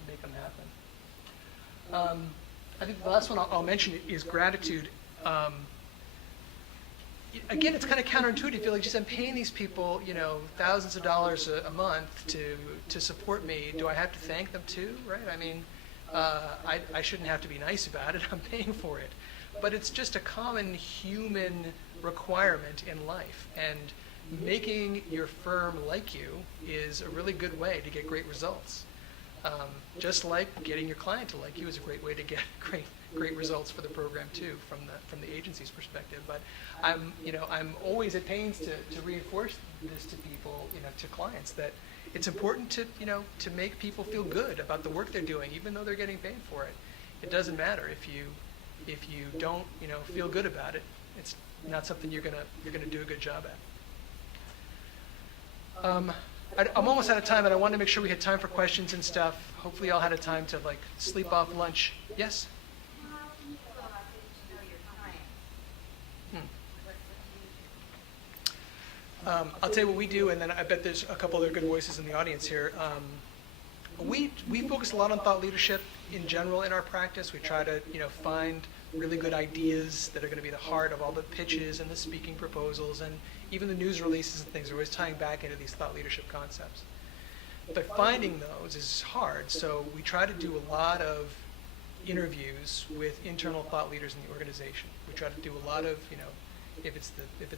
make them happen. I think the last one I'll mention is gratitude. Again, it's kind of counterintuitive. You feel like, geez, I'm paying these people, thousands of dollars a month to support me. Do I have to thank them too, right? I mean, I shouldn't have to be nice about it. I'm paying for it. But it's just a common human requirement in life. And making your firm like you is a really good way to get great results. Just like getting your client to like you is a great way to get great results for the program too, from the agency's perspective. But I'm always at pains to reinforce this to people, to clients, that it's important to make people feel good about the work they're doing, even though they're getting paid for it. It doesn't matter if you don't feel good about it. It's not something you're gonna do a good job at. I'm almost out of time, and I wanted to make sure we had time for questions and stuff. Hopefully, y'all had a time to sleep off lunch. Yes. How can you get to know your client? I'll tell you what we do, and then I bet there's a couple other good voices in the audience here. We focus a lot on thought leadership in general in our practice. We try to find really good ideas that are going to be the heart of all the pitches and the speaking proposals and even the news releases and things. We're always tying back into these thought leadership concepts. But finding those is hard, so we try to do a lot of interviews with internal thought leaders in the organization. We try to do a lot of, if it's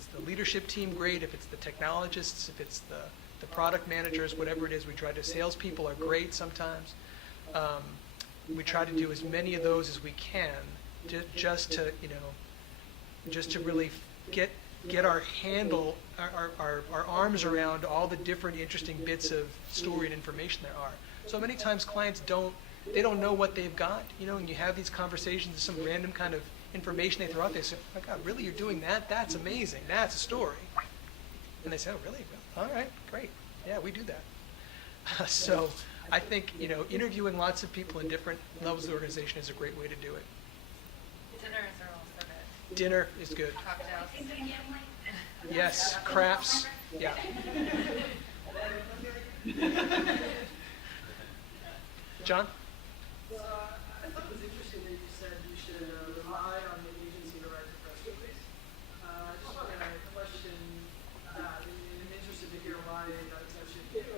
the leadership team, great. If it's the technologists, if it's the product managers, whatever it is, we try to. Salespeople are great sometimes. We try to do as many of those as we can, just to really get our handle, our arms around all the different interesting bits of story and information there are. So many times clients don't know what they've got, and you have these conversations, some random kind of information they throw out there. Say, oh my God, really, you're doing that? That's amazing. That's a story. And they say, oh, really? All right, great. Yeah, we do that. So I think, interviewing lots of people in different levels of the organization is a great way to do it. Dinners are also good. Dinner is good. Cocktails. Yes, crafts. Yeah. John? So I thought it was interesting that you said you should rely on the agency to write the press release. I just want to question that. I'm interested to hear why that's such a issue.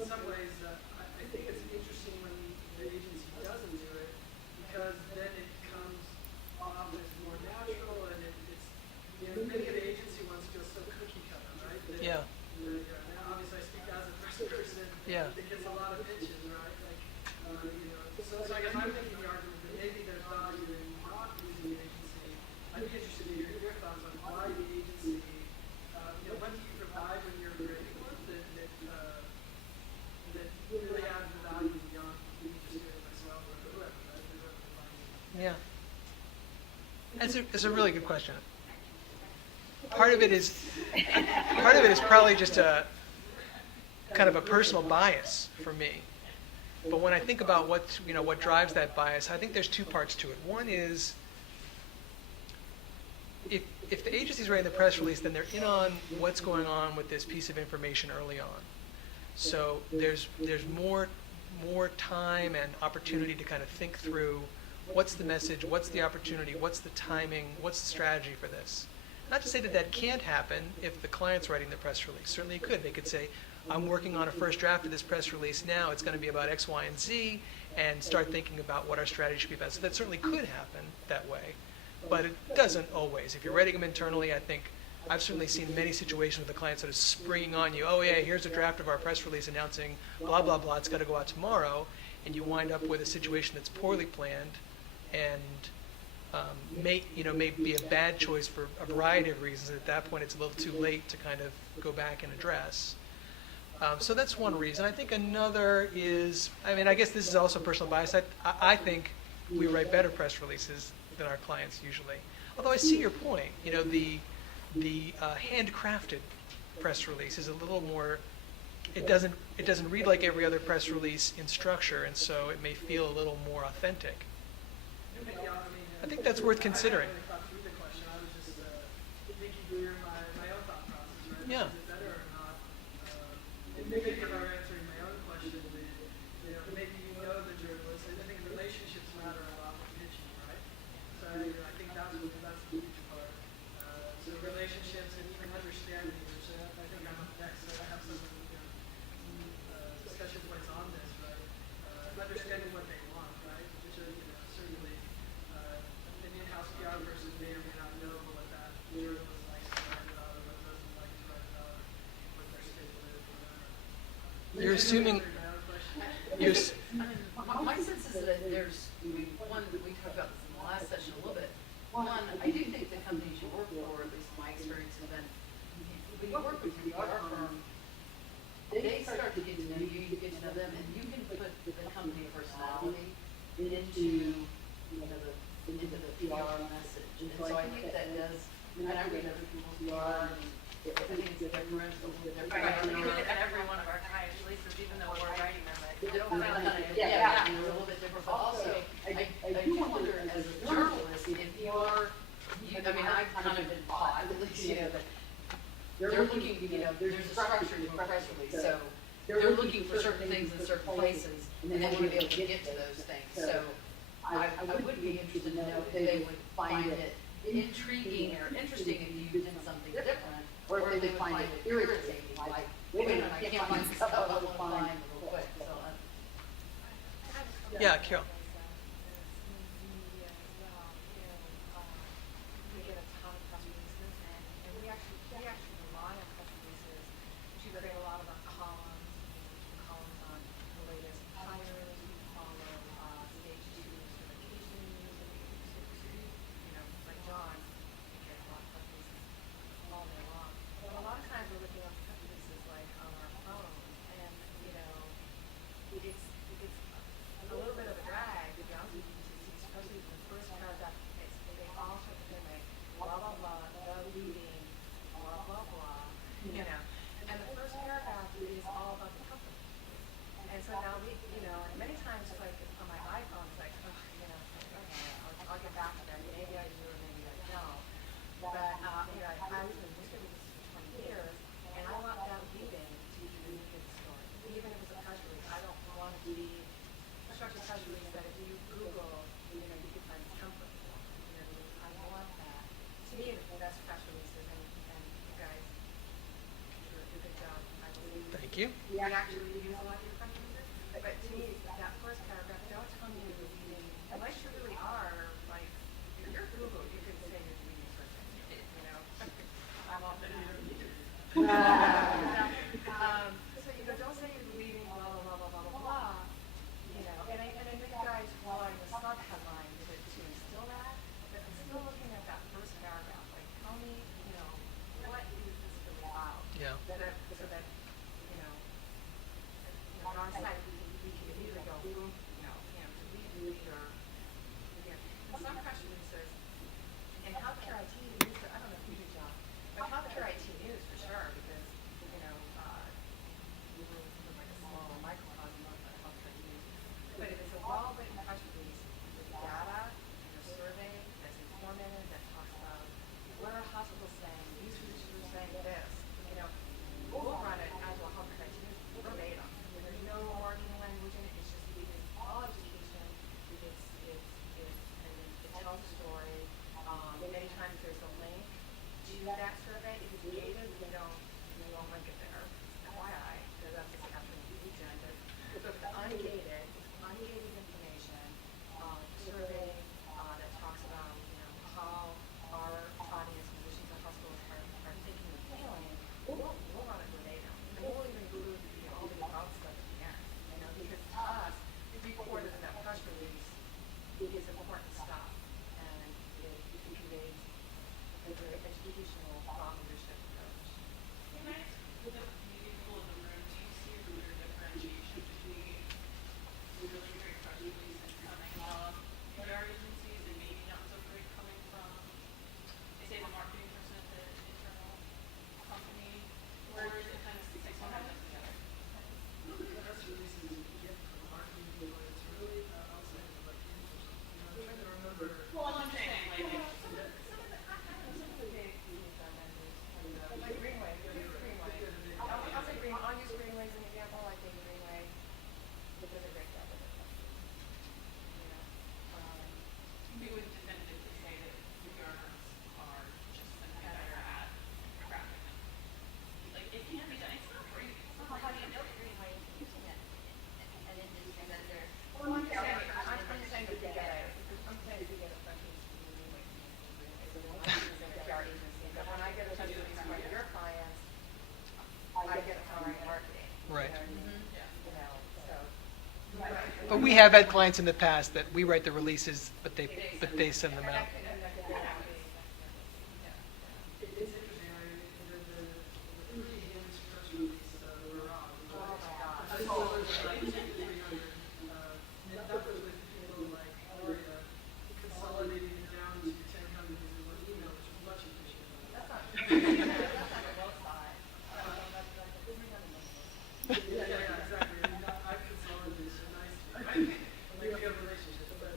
In some ways, I think it's interesting when the agency doesn't do it, because then it comes off as more natural, and it's many of the agency ones feel so cookie cutter, right? That, Yeah. Obviously, I speak as a press person. Yeah. It gets a lot of pitches, right? So I guess I'm making the argument that maybe there's value in not using the agency. I'd be interested to hear your thoughts on why the agency, what do you provide when you're creating one that really adds value beyond you just doing it's a really good question. Part of it is probably just a kind of a personal bias for me. But when I think about what drives that bias, I think there's two parts to it. One is if the agency's writing the press release, then they're in on what's going on with this piece of information early on. So there's more time and opportunity to kind of think through what's the message, what's the opportunity, what's the timing, what's the strategy for this. Not to say that that can't happen if the client's writing the press release. Certainly it could. They could say, I'm working on a first draft of this press release now. It's going to be about X, Y, and Z, and start thinking about what our strategy should be about. So that certainly could happen that way, but it doesn't always. If you're writing them internally, I think I've certainly seen many situations with the client sort of springing on you. Oh yeah, here's a draft of our press release announcing blah, blah, blah. It's got to go out tomorrow. And you wind up with a situation that's poorly planned and may be a bad choice for a variety of reasons. At that point, it's a little too late to kind of go back and address. So that's one reason. I think another is, I guess this is also personal bias. I think we write better press releases than our clients usually. Although I see your point. The handcrafted press release is a little more. It doesn't read like every other press release in structure, and so it may feel a little more authentic. I think that's worth considering. I haven't really thought through the question. I was just thinking through my own thought process, right? Yeah. Is it better or not? And maybe if I were answering my own question, maybe the journalist. I think relationships matter a lot with pitching, right? So I think that's a huge part. So relationships and even understanding. So I think I'm up next. So I have some discussion points on this, right? Understanding what they want, right? Which are certainly. An in-house PR person may or may not know what that journalist likes to write about or what doesn't like to write about, what their schedule is, whatever. You're assuming. My sense is that there's, we talked about this in the last session a little bit. One, I do think the companies you work for, at least my experience has been, when you work with a PR firm, they start to get to know you, you get to know them, and you can put the company personality into the PR message. And so I think that does, and I read other people's PR, and I think it's different, it's a little bit different. Right, you look at every one of our clients' releases, even though we're writing them, They don't feel kind of, yeah, it's a little bit different, but also, I do wonder as a journalist, if you're, I've kind of been taught, at least, that they're looking, there's a structure to a press release, so they're looking for certain things in certain places, and they want to be able to get to those things, so I would be interested to know if they would find it intriguing or interesting if you did something different, or if they would find it irritating, like, wait a minute, I can't find stuff I want to find real quick, so. Yeah, Carol. We get a ton of press releases, and we actually rely on press releases to create a lot of our columns. We do columns on the latest hires. We follow stage 2 certification news, and like John, we get a lot of press releases all day long. But a lot of times we're looking at press releases like on our phone, and it's a little bit of a drag, to be honest with you, to see, especially the first paragraph. They all start to say like blah blah blah, the leading, blah blah blah, And the first paragraph is all about the company. And so now and many times it's like on my iPhone, it's like, okay, I'll get back to that. Maybe I do or maybe I don't. But I was in this business for 20 years, and I want that leading to be unique in the story. Even if it's a press release, I don't want it to be a structured press release that if you Google, you can find the company. I want that. To me, the best press releases, and you guys do a good job, I believe. Thank you. We actually use a lot of your press releases, but to me, that first paragraph, don't tell me you're leading, unless you really are, like, if you're Google, you could say you're the leading person, I'm all for so don't say you're leading, blah, blah, blah, blah, blah, blah, blah. And I think you guys wanting the sub headline to instill that, but I'm still looking at that first paragraph, like, tell me, what is this really about? Yeah. So that, on our side, we can immediately go, boom, to lead, or, and some press releases, and We have had clients in the past that we write the releases, but they send them out. It's interesting. The three hands press release, the Barrage, I think there was like 200 to 300. And that was with people like Gloria consolidating it down to 10 companies in one email, which was much efficient. That's not true. Well thought. Yeah, exactly. I mean, I've consolidated so nicely, right? Like we have relationships, but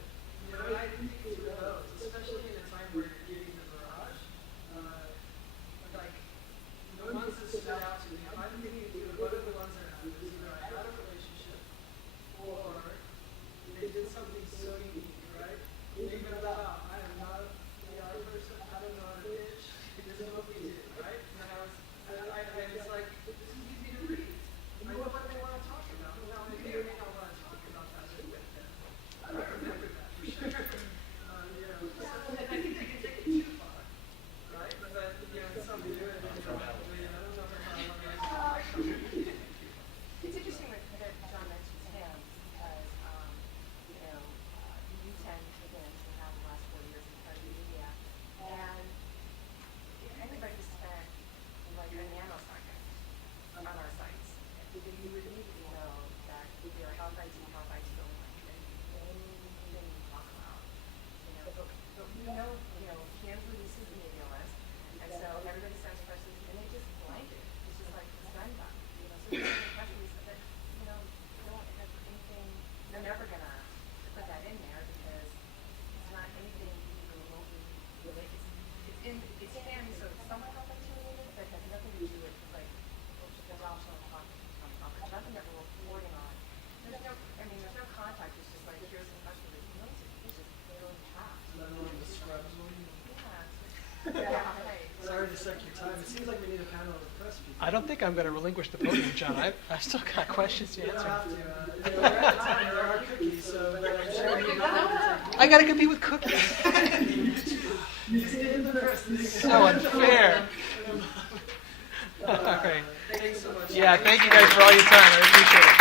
I think through those, especially in a time where you're getting the Barrage, like the ones that stood out to me, if I'm thinking through what are the ones that happened, either I had a relationship or they did something so unique, right? Even about, I am not a PR person, I don't know how to pitch, this is what we did, right? And it's like, this is easy to read. I know what they want to talk about. Now, I may or may not want to talk about that with them. I don't remember that for sure. And I think they can take it too far, right? But, it's something to do it. I don't know if I want to. It's interesting that John mentions him because, you tend, again, to have the last 4 years in part of the media. And if anybody spent like a nanosecond on our sites, you would immediately know that there are health IT don't like it. Anything we talk about. But we know, Cam's releases the media list, and so everybody sends press releases, and they just blank it. It's just like, it's done done. So there's a press release that, don't have anything, they're never gonna put that in there because it's not anything even remotely related. It's in, so it's somewhat health IT related, but has nothing to do with like adoption of conference, nothing that we're reporting on. There's no contact, it's just like, here's some press release. It's just barely passed. Let alone the scrubs one. Yeah, right. Sorry to suck your time. It seems like we need a panel of press people. I don't think I'm going to relinquish the podium, John. I've still got questions to You don't answer. have to. We're at the time. There are cookies, so but I'm sure you know. I got to compete with cookies. You stay in the press. So unfair. All right. Thanks so much. Yeah, thank you guys for all your time. I appreciate it.